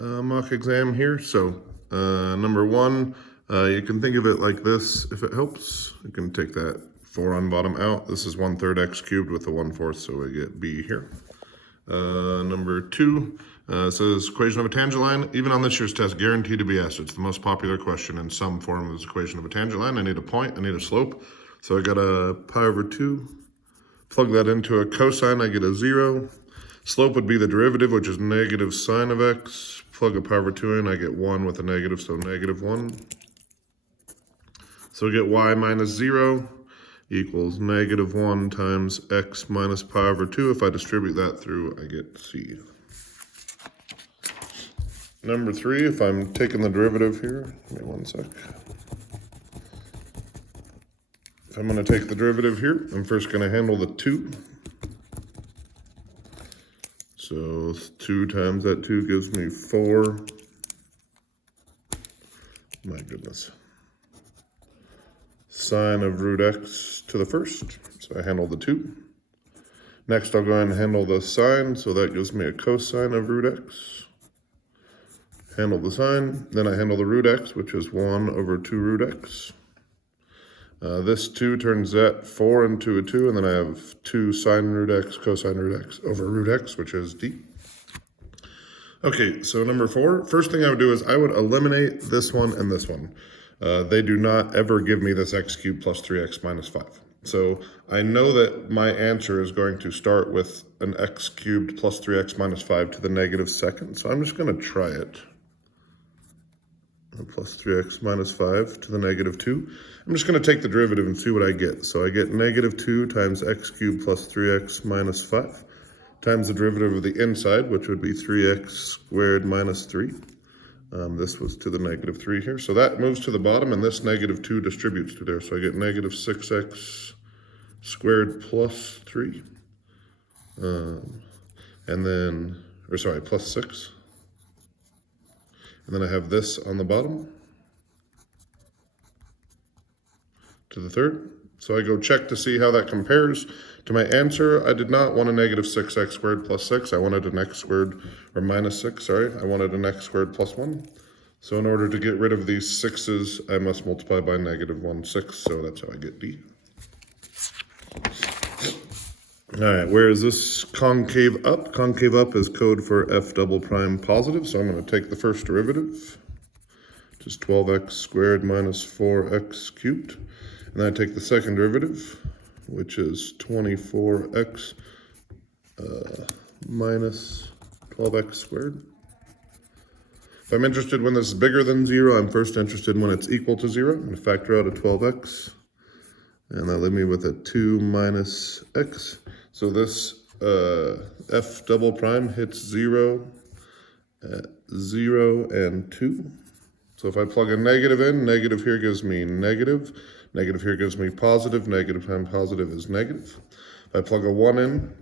mock exam here. So number one, you can think of it like this if it helps. You can take that 4 on bottom out. This is 1/3 x cubed with a 1/4, so we get b here. Number two says equation of a tangent line. Even on this year's test, guaranteed to be asked. It's the most popular question in some form of this equation of a tangent line. I need a point, I need a slope. So I got a pi over 2. Plug that into a cosine, I get a 0. Slope would be the derivative, which is negative sine of x. Plug a pi over 2 in, I get 1 with a negative, so negative 1. So we get y minus 0 equals negative 1 times x minus pi over 2. If I distribute that through, I get c. Number 3, if I'm taking the derivative here, give me 1 sec. If I'm going to take the derivative here, I'm first going to handle the 2. So 2 times that 2 gives me 4. My goodness. Sine of root x to the first. So I handle the 2. Next, I'll go ahead and handle the sine. So that gives me a cosine of root x. Handle the sine. Then I handle the root x, which is 1 over 2 root x. This 2 turns that 4 into a 2, and then I have 2 sine root x cosine root x over root x, which is d. Okay, so number 4, first thing I would do is I would eliminate this one and this one. They do not ever give me this x cubed plus 3x minus 5. So I know that my answer is going to start with an x cubed plus 3x minus 5 to the negative second. So I'm just going to try it. Plus 3x minus 5 to the negative 2. I'm just going to take the derivative and see what I get. So I get negative 2 times x cubed plus 3x minus 5 times the derivative of the inside, which would be 3x squared minus 3. This was to the negative 3 here. So that moves to the bottom, and this negative 2 distributes to there. So I get negative 6x squared plus 3. Plus 6. And then I have this on the bottom to the third. So I go check to see how that compares to my answer. I did not want a negative 6x squared plus 6. I wanted an x squared, or minus 6, sorry. I wanted an x squared plus 1. So in order to get rid of these 6's, I must multiply by negative 1/6. So that's how I get d. All right, where is this concave up? Concave up is code for f double prime positive. So I'm going to take the first derivative, which is 12x squared minus 4x cubed. And then I take the second derivative, which is 24x minus 12x squared. If I'm interested when this is bigger than 0, I'm first interested when it's equal to 0. I'm going to factor out a 12x. And that leaves me with a 2 minus x. So this f double prime hits 0 at 0 and 2. So if I plug a negative in, negative here gives me negative. Negative here gives me positive. Negative times positive is negative. If I plug a 1 in,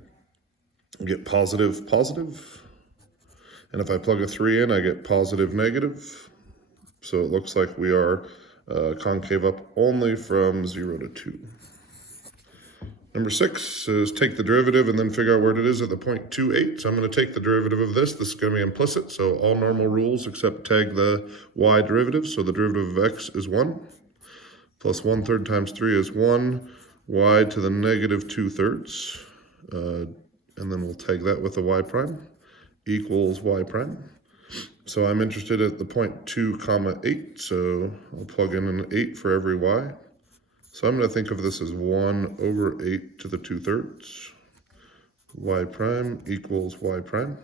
I get positive, positive. And if I plug a 3 in, I get positive, negative. So it looks like we are concave up only from 0 to 2. Number 6 is take the derivative and then figure out where it is at the point 2,8. So I'm going to take the derivative of this. This is going to be implicit, so all normal rules except tag the y derivative. So the derivative of x is 1. Plus 1/3 times 3 is 1. Y to the negative 2/3. And then we'll tag that with a y prime equals y prime. So I'm interested at the point 2, 8. So I'll plug in an 8 for every y. So I'm going to think of this as 1 over 8 to the 2/3. Y prime equals y prime.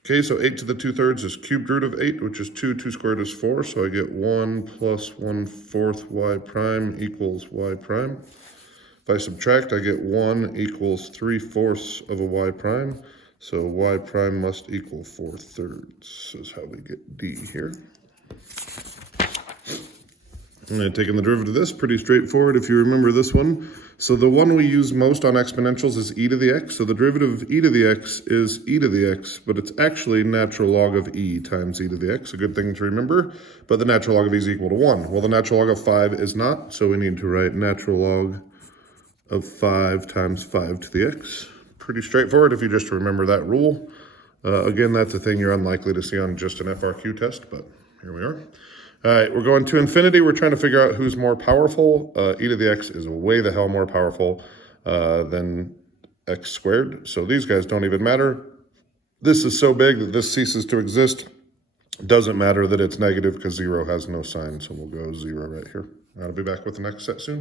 Okay, so 8 to the 2/3 is cubed root of 8, which is 2. 2 squared is 4. So I get 1 plus 1/4 y prime equals y prime. If I subtract, I get 1 equals 3/4 of a y prime. So y prime must equal 4/3. This is how we get d here. And taking the derivative of this, pretty straightforward if you remember this one. So the one we use most on exponentials is e to the x. So the derivative of e to the x is e to the x, but it's actually natural log of e times e to the x. A good thing to remember, but the natural log of e is equal to 1. Well, the natural log of 5 is not, so we need to write natural log of 5 times 5 to the x. Pretty straightforward if you just remember that rule. Again, that's a thing you're unlikely to see on just an FRQ test, but here we are. All right, we're going to infinity. We're trying to figure out who's more powerful. E to the x is way the hell more powerful than x squared. So these guys don't even matter. This is so big that this ceases to exist. Doesn't matter that it's negative because 0 has no sign. So we'll go 0 right here. I'll be back with the next set soon.